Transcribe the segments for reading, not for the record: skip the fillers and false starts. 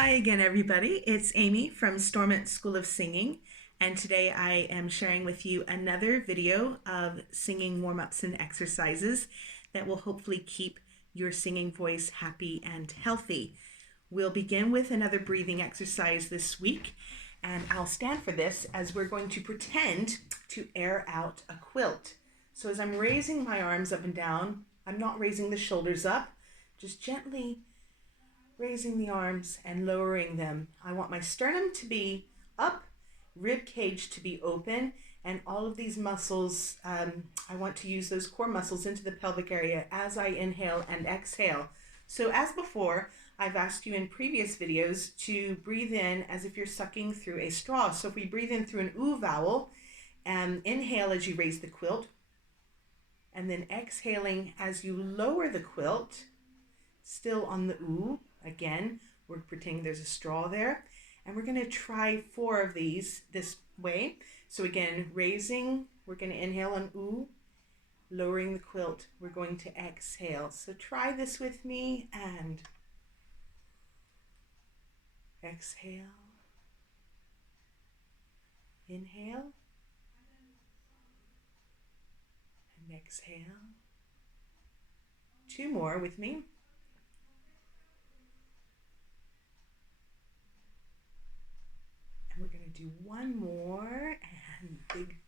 Hi again, everybody. It's Amy from Stormont School of Singing, and today I am sharing with you another video of singing warm-ups and exercises that will hopefully keep your singing voice happy and healthy. We'll begin with another breathing exercise this week, and I'll stand for this as we're going to pretend to air out a quilt. So as I'm raising my arms up and down, I'm not raising the shoulders up, just gently raising the arms and lowering them. I want my sternum to be up, rib cage to be open, and all of these muscles, I want to use those core muscles into the pelvic area as I inhale and exhale. So as before, I've asked you in previous videos to breathe in as if you're sucking through a straw. So if we breathe in through an oo vowel, and inhale as you raise the quilt, and then exhaling as you lower the quilt, still on the oo. Again, we're pretending there's a straw there, and we're going to try 4 of these this way. So again, raising, we're going to inhale on oo, lowering the quilt, we're going to exhale. So try this with me, and exhale, inhale, and exhale. 2 more with me. We're going to do 1 more, and big.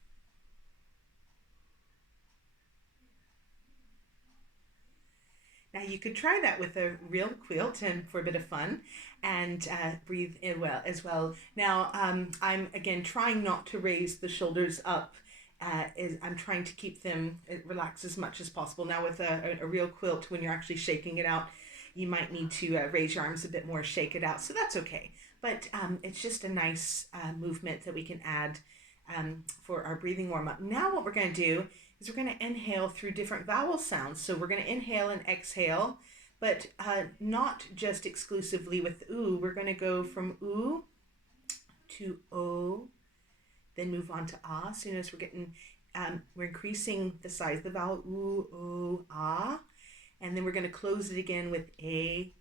Now you could try that with a real quilt and for a bit of fun, and breathe in well as well. Now I'm again trying not to raise the shoulders up. I'm trying to keep them relaxed as much as possible. Now with a real quilt, when you're actually shaking it out, you might need to raise your arms a bit more, shake it out. So that's okay. But it's just a nice movement that we can add for our breathing warm-up. Now what we're going to do is we're going to inhale through different vowel sounds. So we're going to inhale and exhale, but not just exclusively with oo. We're going to go from oo to o, then move on to ah. So you notice we're increasing the size of the vowel, oo, o, ah. And then we're going to close it again with a,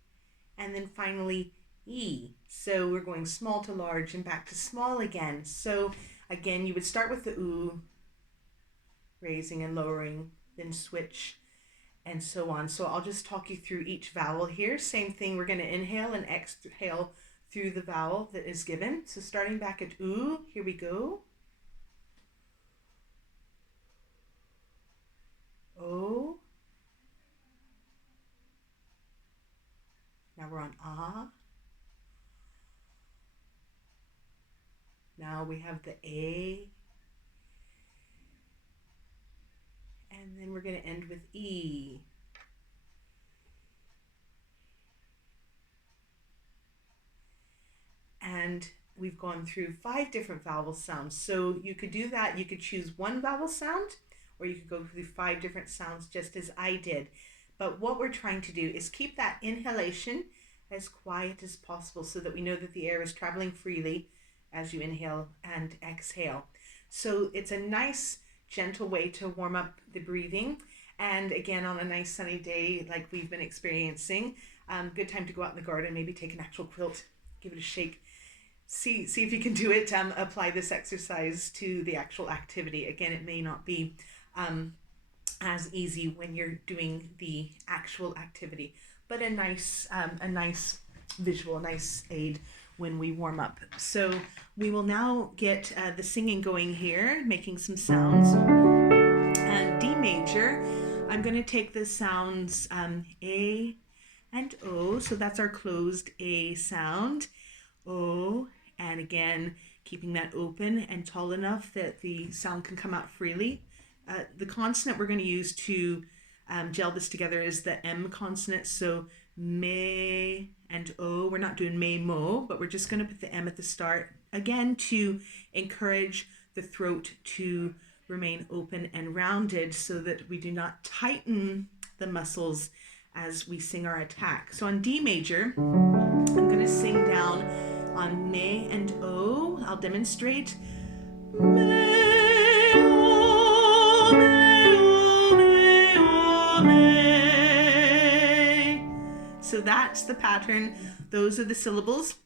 and then finally E. So we're going small to large and back to small again. So again, you would start with the oo, raising and lowering, then switch, and so on. So I'll just talk you through each vowel here. Same thing, we're going to inhale and exhale through the vowel that is given. So starting back at oo, here we go. O. Now we're on ah. Now we have the A, and then we're going to end with E. And we've gone through 5 different vowel sounds. So you could do that. You could choose 1 vowel sound, or you could go through 5 different sounds just as I did. But what we're trying to do is keep that inhalation as quiet as possible so that we know that the air is traveling freely as you inhale and exhale. So it's a nice, gentle way to warm up the breathing. And again, on a nice sunny day like we've been experiencing, good time to go out in the garden, maybe take an actual quilt, give it a shake. See if you can do it. Apply this exercise to the actual activity. Again, it may not be as easy when you're doing the actual activity, but a nice visual, a nice aid when we warm up. So we will now get the singing going here, making some sounds. D major, I'm going to take the sounds A and O, so that's our closed A sound. O, and again, keeping that open and tall enough that the sound can come out freely. The consonant we're going to use to gel this together is the M consonant, so me and o. We're not doing me, mo, but we're just going to put the M at the start, again, to encourage the throat to remain open and rounded so that we do not tighten the muscles as we sing our attack. So on D major, I'm going to sing down on me and o. I'll demonstrate. Me, o, me, o, me, o, me. So that's the pattern Those are the syllables.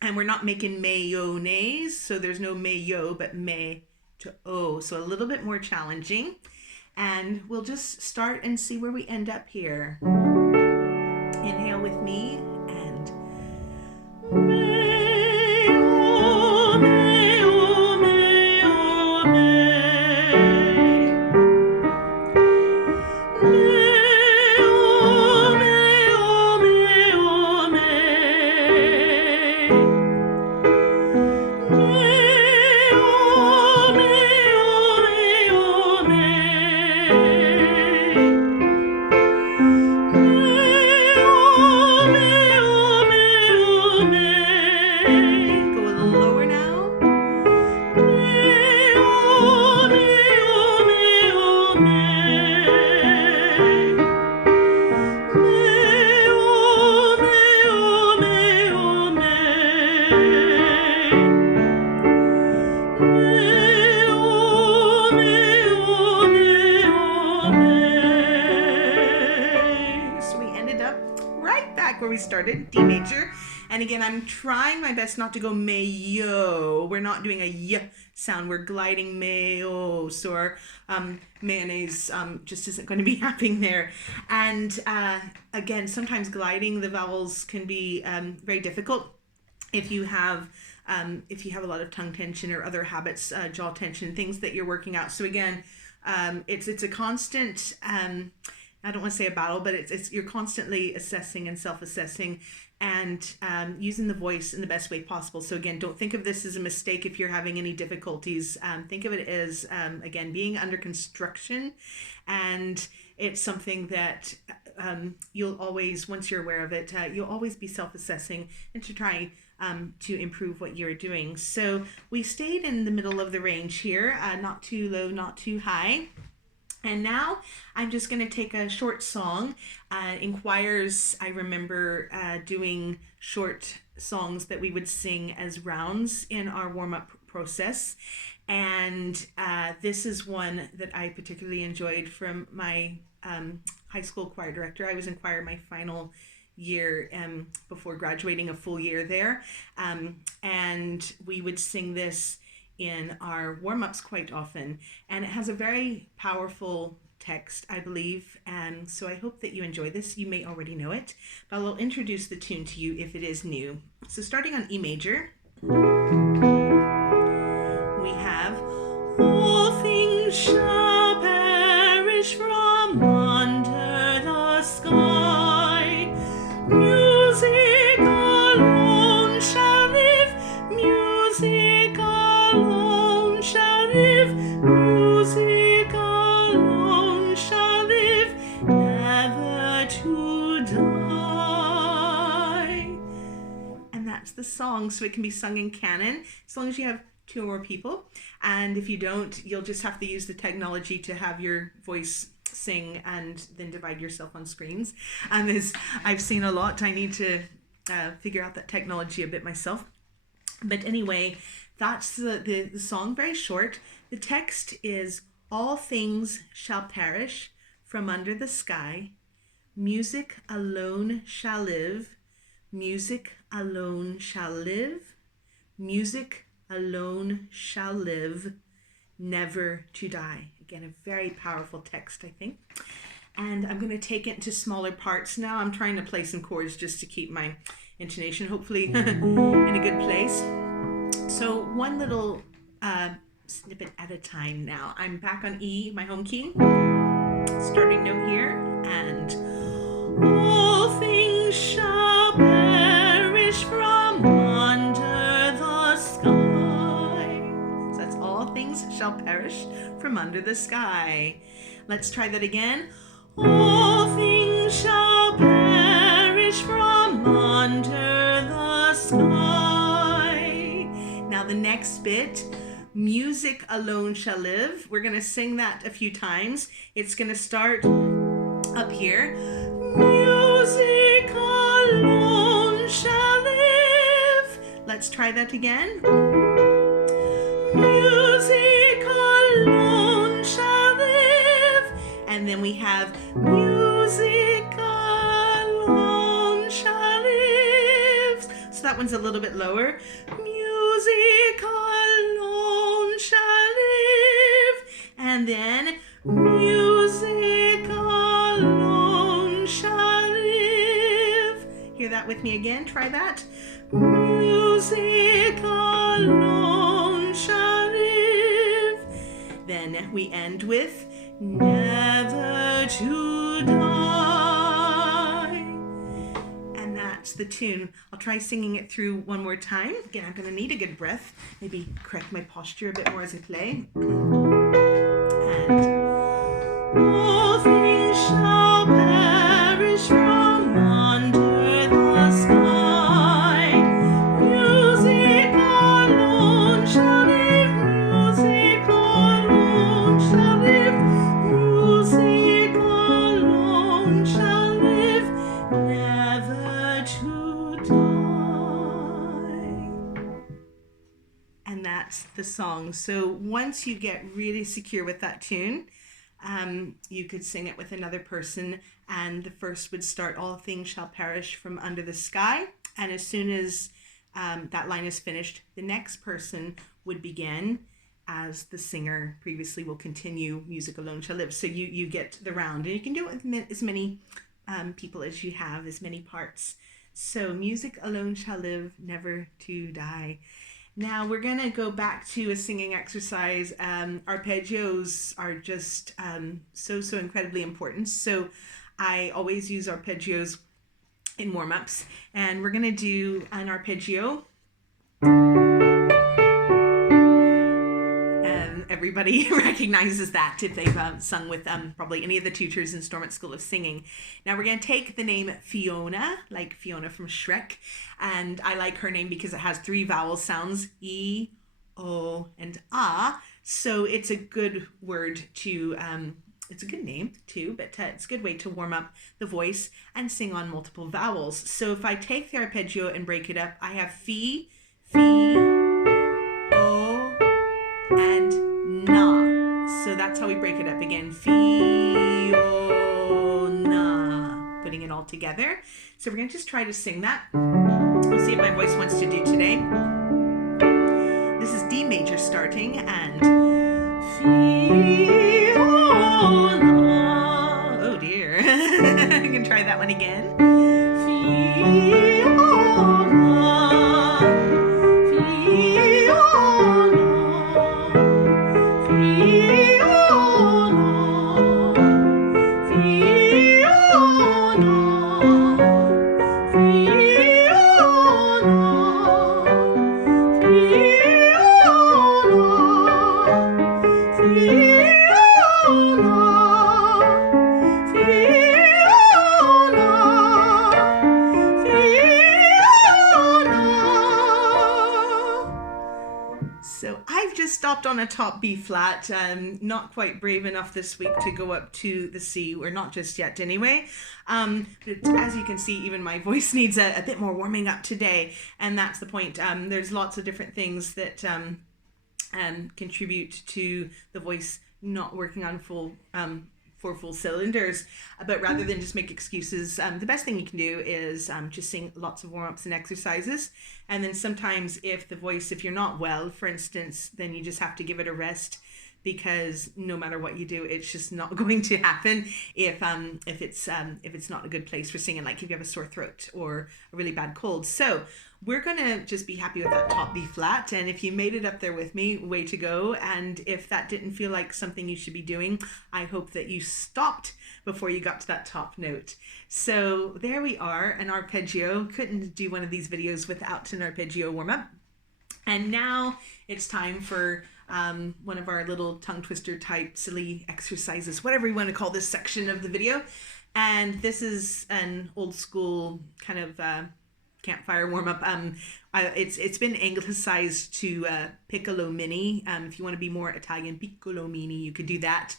And we're not making mayonnaise, so there's no mayo, but may to o. So a little bit more challenging. And we'll just start and see where we end up here. Inhale with me and mayo, mayo, mayo, may. Mayo, mayo, mayo, may. Mayo, mayo, mayo, may. Go a little lower now. Mayo, mayo, mayo, may. Mayo, mayo, mayo, may. So we ended up right back where we started, D major. And again, I'm trying my best not to go mayo. We're not doing a y sound. We're gliding mayo. So our mayonnaise just isn't going to be happening there. And again, sometimes gliding the vowels can be very difficult if you have a lot of tongue tension or other habits, jaw tension, things that you're working out. So again, it's a constant, I don't want to say a battle, but it's you're constantly assessing and self-assessing and using the voice in the best way possible. So again, don't think of this as a mistake if you're having any difficulties. Think of it as, again, being under construction, and it's something that you'll always, once you're aware of it, you'll always be self-assessing and to try to improve what you're doing. So we stayed in the middle of the range here, not too low, not too high. And now I'm just going to take a short song. Inquires, I remember doing short songs that we would sing as rounds in our warm-up process. And this is one that I particularly enjoyed from my high school choir director. I was in choir my final year before graduating a full year there. And we would sing this in our warm-ups quite often. And it has a very powerful text, I believe. And so I hope that you enjoy this. You may already know it, but I'll introduce the tune to you if it is new. So starting on E major, we have all things shall perish from under the sky. Music alone shall live. Music alone shall live. Music alone shall live, never to die. And that's the song, so it can be sung in canon as long as you have 2 or more people. And if you don't, you'll just have to use the technology to have your voice sing and then divide yourself on screens. As I've seen a lot, I need to figure out that technology a bit myself. But anyway, that's the song, very short. The text is, all things shall perish from under the sky. Music alone shall live. Music alone shall live. Music alone shall live, never to die. Again, a very powerful text, I think. And I'm going to take it into smaller parts now. I'm trying to play some chords just to keep my intonation hopefully in a good place. So one little snippet at a time now. I'm back on E, my home key. Starting note here. And all things shall perish from under the sky. So that's all things shall perish from under the sky. Let's try that again. All things shall perish from under the sky. Now the next bit, music alone shall live. We're going to sing that a few times. It's going to start up here. Music alone shall live. Let's try that again. Music alone shall live. And then we have music alone shall live. that one's a little bit lower. Music alone shall live. And then music alone shall live. Hear that with me again? Try that. Music alone shall live. Then we end with never to die. And that's the tune. I'll try singing it through one more time. Again, I'm going to need a good breath. Maybe correct my posture a bit more as I play. And all things shall perish from under the sky. Music alone shall live. Music alone shall live. Music alone shall live. Never to die. And that's the song. So once you get really secure with that tune, you could sing it with another person, and the first would start, all things shall perish from under the sky, and as soon as that line is finished, the next person would begin as the singer previously will continue, music alone shall live. So you get the round, and you can do it with as many people as you have, as many parts. So music alone shall live, never to die. Now we're going to go back to a singing exercise. Arpeggios are just so incredibly important. So I always use arpeggios in warm-ups. And we're going to do an arpeggio. Everybody recognizes that if they've sung with probably any of the tutors in Stormont School of Singing. Now we're going to take the name Fiona, like Fiona from Shrek, and I like her name because it has 3 vowel sounds, E, O, and A, so it's a good word to, it's a good name too, but it's a good way to warm up the voice and sing on multiple vowels. So if I take the arpeggio and break it up, I have Fi, O, and Na. So that's how we break it up again. Fiona. Putting it all together. So we're going to just try to sing that. We'll see what my voice wants to do today. This is D major starting, and Fiona. Oh dear. I can try that one again. Fiona. So I've just stopped on a top B flat, not quite brave enough this week to go up to the C, or not just yet anyway. But as you can see, even my voice needs a bit more warming up today, and that's the point. There's lots of different things that contribute to the voice not working on full cylinders, but rather than just make excuses, the best thing you can do is just sing lots of warm-ups and exercises. And then sometimes if you're not well, for instance, then you just have to give it a rest, because no matter what you do, it's just not going to happen if it's not a good place for singing, like if you have a sore throat or a really bad cold. So we're going to just be happy with that top B flat. And if you made it up there with me, way to go. And if that didn't feel like something you should be doing, I hope that you stopped before you got to that top note. So there we are, an arpeggio. Couldn't do one of these videos without an arpeggio warm-up. And now it's time for one of our little tongue twister type silly exercises, whatever you want to call this section of the video. And this is an old school kind of campfire warm-up. It's been anglicized to piccolo mini. If you want to be more Italian, piccolo mini, you could do that.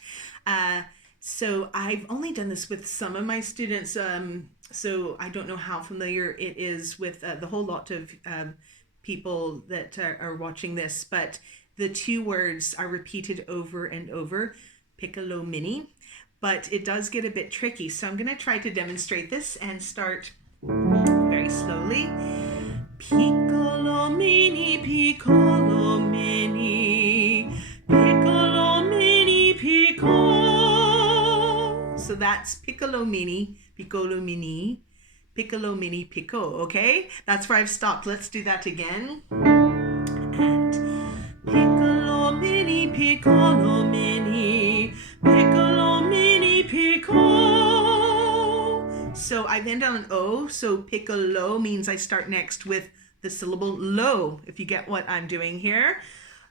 So I've only done this with some of my students, so I don't know how familiar it is with the whole lot of people that are watching this, but the 2 words are repeated over and over, piccolo mini, but it does get a bit tricky. So I'm going to try to demonstrate this and start very slowly. Piccolo that's piccolo mini, piccolo mini, piccolo mini, picco, okay? That's where I've stopped. Let's do that again. And piccolo mini, piccolo mini, piccolo mini, picco. So I've ended on an O, so piccolo means I start next with the syllable lo, if you get what I'm doing here.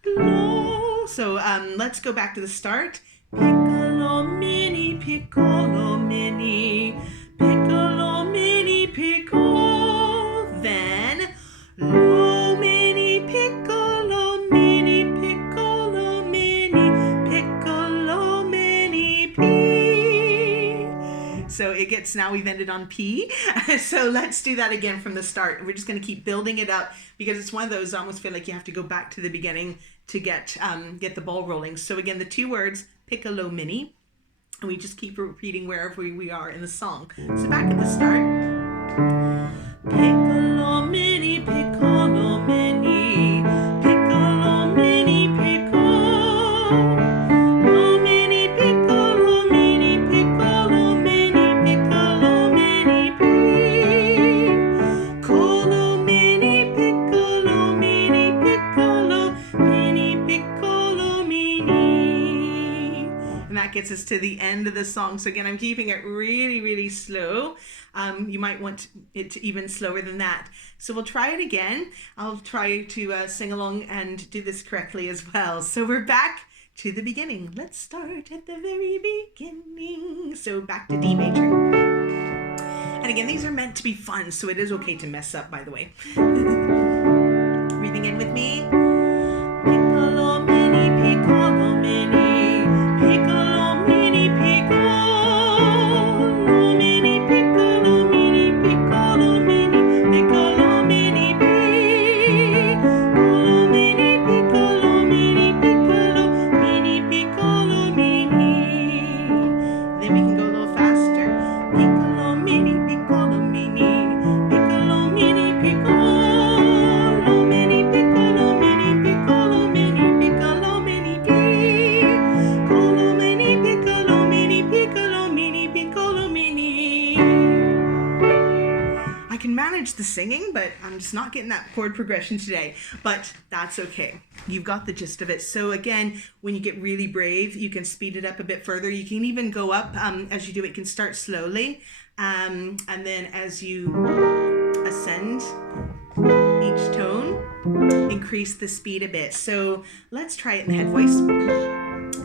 Lo. So let's go back to the start. Piccolo mini, piccolo mini, piccolo mini, picco. Then lo mini, piccolo mini, piccolo mini, piccolo mini, P. So it gets, now we've ended on P. So let's do that again from the start. We're just going to keep building it up because it's one of those, I almost feel like you have to go back to the beginning to get the ball rolling. So again, the two words, piccolo mini, and we just keep repeating wherever we are in the song. So back at the start. Piccolo mini, piccolo mini, piccolo mini, piccolo mini, piccolo mini, piccolo mini, piccolo mini, piccolo mini, piccolo mini, piccolo mini, piccolo mini. And that gets us to the end of the song. So again, I'm keeping it really, really slow. You might want it to even slower than that. So we'll try it again. I'll try to sing along and do this correctly as well. So we're back to the beginning. Let's start at the very beginning. So back to D major. And again, these are meant to be fun, so it is okay to mess up, by the way. Breathing in with me. Piccolo mini, piccolo mini, piccolo mini, piccolo mini, piccolo mini, piccolo mini, piccolo mini, piccolo mini, piccolo mini, piccolo mini, piccolo mini. Then we can go a little faster. Piccolo mini, piccolo mini, piccolo mini, piccolo mini, piccolo mini, piccolo mini, piccolo mini, piccolo mini, piccolo mini, piccolo mini, piccolo mini. I can manage the singing, but I'm just not getting that chord progression today, but that's okay. You've got the gist of it. So again, when you get really brave, you can speed it up a bit further. You can even go up as you do it. You can start slowly, and then as you ascend each tone, increase the speed a bit. So let's try it in the head voice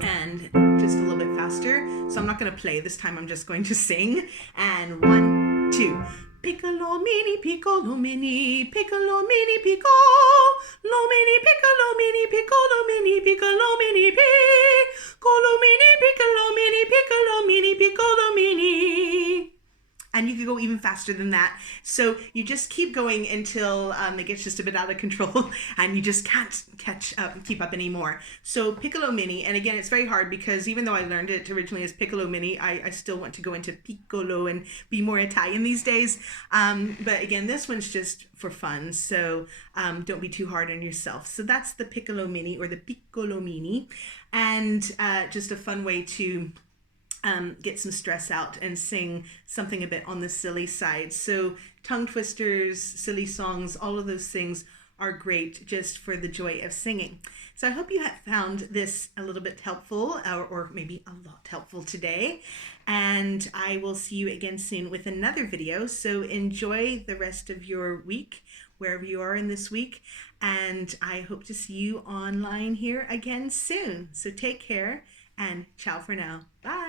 and just a little bit faster. So I'm not going to play this time. I'm just going to sing. And 1, 2. Piccolo mini, piccolo mini, piccolo mini, piccolo mini, piccolo mini, piccolo mini, piccolo mini, piccolo mini, piccolo mini, piccolo mini, piccolo mini. And you could go even faster than that. So you just keep going until it gets just a bit out of control and you just can't keep up anymore. So piccolo mini, and again, it's very hard because even though I learned it originally as piccolo mini, I still want to go into piccolo and be more Italian these days. But again, this one's just for fun. So don't be too hard on yourself. So that's the piccolo mini or the piccolo mini, and just a fun way to get some stress out and sing something a bit on the silly side. So tongue twisters, silly songs, all of those things are great just for the joy of singing. So I hope you have found this a little bit helpful or maybe a lot helpful today. And I will see you again soon with another video. So enjoy the rest of your week, wherever you are in this week. And I hope to see you online here again soon. So take care and ciao for now. Bye.